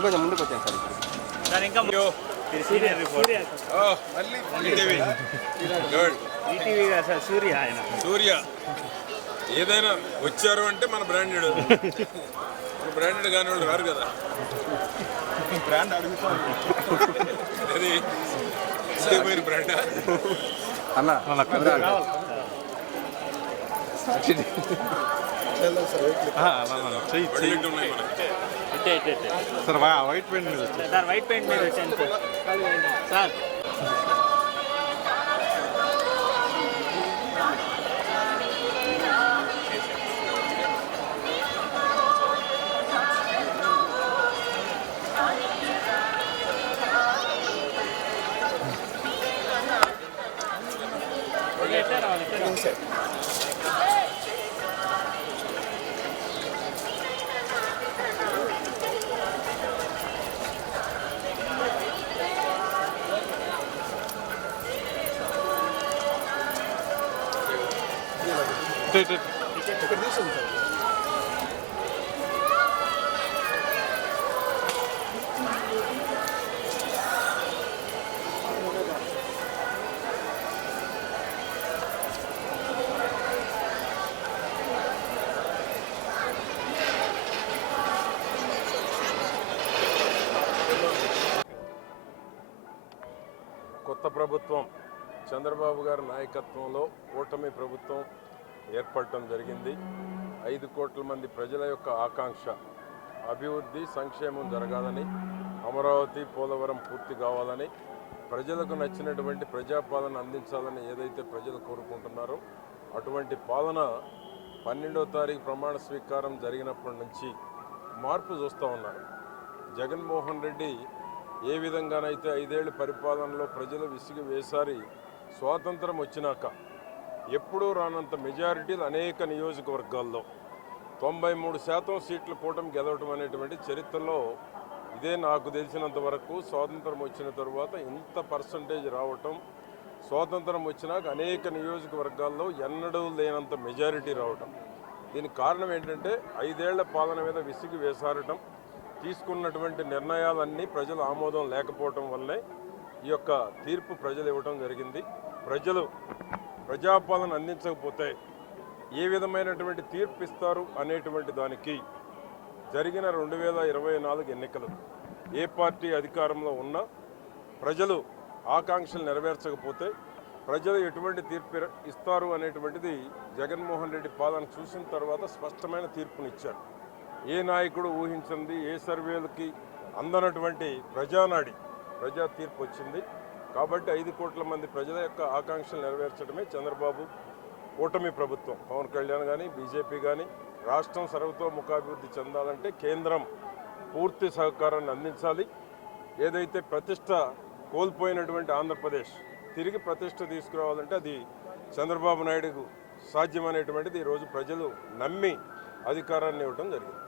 ఇంకొంచెం ముందుకు వచ్చాను సార్ ఇంకా సూర్య ఆయన సూర్య ఏదైనా వచ్చారు అంటే మన బ్రాండెడ్ కాని వాళ్ళు రారు కదా. బ్రాండ్ అడుగుతాను అది బ్రాండ్ అన్న సార్ వైట్ పెయింట్ మీద సార్ వైట్ పెయింట్ మీద వచ్చాను సార్. కొత్త ప్రభుత్వం చంద్రబాబు గారి నాయకత్వంలో కూటమి ప్రభుత్వం ఏర్పడటం జరిగింది. 5 కోట్ల మంది ప్రజల యొక్క ఆకాంక్ష అభివృద్ధి సంక్షేమం జరగాలని, అమరావతి పోలవరం పూర్తి కావాలని, ప్రజలకు నచ్చినటువంటి ప్రజాపాలన అందించాలని ఏదైతే ప్రజలు కోరుకుంటున్నారో అటువంటి పాలన 12వ తారీఖు ప్రమాణ స్వీకారం జరిగినప్పటి నుంచి మార్పు చూస్తూ ఉన్నారు. జగన్మోహన్ రెడ్డి ఏ విధంగానైతే 5 ఏళ్ల పరిపాలనలో ప్రజలు విసిగి వేసారి స్వాతంత్రం వచ్చినాక ఎప్పుడూ రానంత మెజారిటీలు అనేక నియోజకవర్గాల్లో 93% సీట్లు కూటమి గెలవటం అనేటువంటి చరిత్రలో ఇదే నాకు తెలిసినంత వరకు. స్వాతంత్రం వచ్చిన తరువాత ఇంత పర్సంటేజ్ రావటం, స్వాతంత్రం వచ్చినాక అనేక నియోజకవర్గాల్లో ఎన్నడూ లేనంత మెజారిటీ రావటం. దీనికి కారణం ఏంటంటే 5 ఏళ్ల పాలన మీద విసిగి వేసారటం, తీసుకున్నటువంటి నిర్ణయాలన్నీ ప్రజల ఆమోదం లేకపోవటం వల్లే ఈ యొక్క తీర్పు ప్రజలు ఇవ్వటం జరిగింది. ప్రజలు ప్రజాపాలన అందించకపోతే ఏ విధమైనటువంటి తీర్పు ఇస్తారు అనేటువంటి దానికి జరిగిన 2024 ఎన్నికలు ఏ పార్టీ అధికారంలో ఉన్నా ప్రజలు ఆకాంక్షలు నెరవేర్చకపోతే ప్రజలు ఎటువంటి తీర్పు ఇస్తారు అనేటువంటిది జగన్మోహన్ రెడ్డి పాలన చూసిన తర్వాత స్పష్టమైన తీర్పునిచ్చారు. ఏ నాయకుడు ఊహించింది, ఏ సర్వేలకి అందనటువంటి ప్రజా తీర్పు వచ్చింది. కాబట్టి 5 కోట్ల మంది ప్రజల యొక్క ఆకాంక్షలు నెరవేర్చడమే చంద్రబాబు కూటమి ప్రభుత్వం. పవన్ కళ్యాణ్ కానీ బీజేపీ కానీ రాష్ట్రం సర్వతోముఖాభివృద్ధి చెందాలంటే కేంద్రం పూర్తి సహకారాన్ని అందించాలి. ఏదైతే ప్రతిష్ట కోల్పోయినటువంటి ఆంధ్రప్రదేశ్ తిరిగి ప్రతిష్ట తీసుకురావాలంటే అది చంద్రబాబు నాయుడుకు సాధ్యమనేటువంటిది ఈరోజు ప్రజలు నమ్మి అధికారాన్ని ఇవ్వడం జరిగింది.